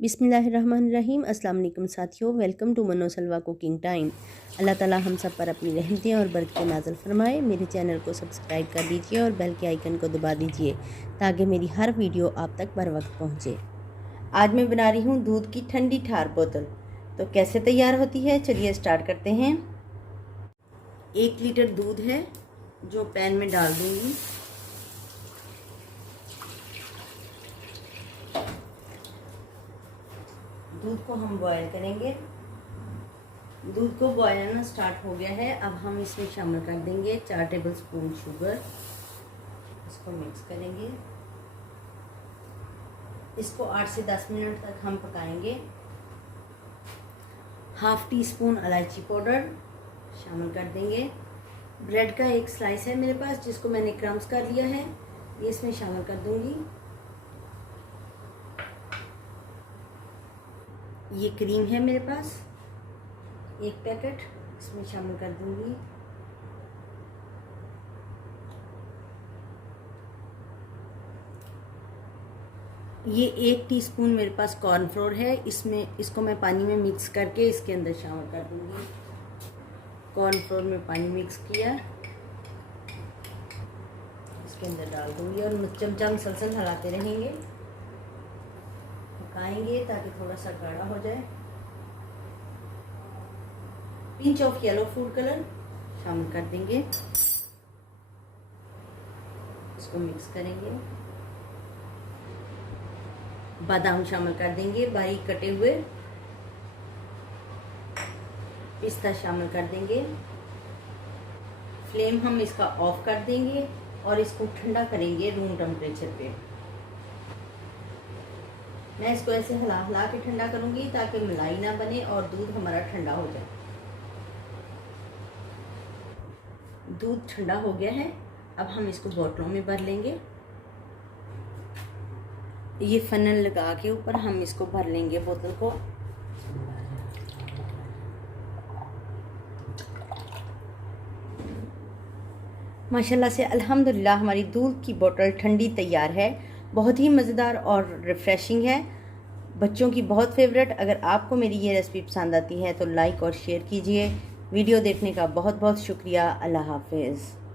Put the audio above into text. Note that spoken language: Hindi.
बिस्मिल्लाहिर्रहमानिर्रहीम। अस्सलाम वालेकुम साथियों, वेलकम टू मनो सलवा कुकिंग टाइम। अल्लाह ताला हम सब पर अपनी रहमतें और बरकतें नाज़िल फरमाए। मेरे चैनल को सब्सक्राइब कर लीजिए और बेल के आइकन को दबा दीजिए ताकि मेरी हर वीडियो आप तक बर वक्त पहुँचे। आज मैं बना रही हूँ दूध की ठंडी ठार बोतल। तो कैसे तैयार होती है, चलिए स्टार्ट करते हैं। 1 लीटर दूध है जो पैन में डाल दूँगी। दूध को हम बॉयल करेंगे। दूध को बॉयल आना स्टार्ट हो गया है। अब हम इसमें शामिल कर देंगे 4 टेबलस्पून शुगर। इसको मिक्स करेंगे। इसको 8 से 10 मिनट तक हम पकाएंगे। हाफ टी स्पून इलायची पाउडर शामिल कर देंगे। ब्रेड का एक स्लाइस है मेरे पास जिसको मैंने क्रम्स कर लिया है, ये इसमें शामिल कर दूंगी। ये क्रीम है मेरे पास 1 पैकेट, इसमें शामिल कर दूंगी। ये 1 टीस्पून मेरे पास कॉर्नफ्लोर है, इसको मैं पानी में मिक्स करके इसके अंदर शामिल कर दूंगी। कॉर्नफ्लोर में पानी मिक्स किया, इसके अंदर डाल दूंगी और चमचा मुसलसल हिलाते रहेंगे, पकाएंगे ताकि थोड़ा सा गाढ़ा हो जाए। Pinch of yellow food colour शामिल कर देंगे, इसको मिक्स करेंगे। बादाम शामिल कर देंगे बारीक कटे हुए। पिस्ता शामिल कर देंगे। फ्लेम हम इसका ऑफ कर देंगे और इसको ठंडा करेंगे रूम टेम्परेचर पे। मैं इसको ऐसे हिला हिला के ठंडा करूंगी ताकि मलाई ना बने और दूध हमारा ठंडा हो जाए। दूध ठंडा हो गया है, अब हम इसको बोतलों में भर लेंगे। ये फनल लगा के ऊपर हम इसको भर लेंगे बोतल को। माशाल्लाह से अल्हम्दुलिल्लाह हमारी दूध की बोतल ठंडी तैयार है। बहुत ही मज़ेदार और रिफ़्रेशिंग है, बच्चों की बहुत फेवरेट। अगर आपको मेरी ये रेसिपी पसंद आती है तो लाइक और शेयर कीजिए। वीडियो देखने का बहुत बहुत शुक्रिया। अल्लाह हाफिज़।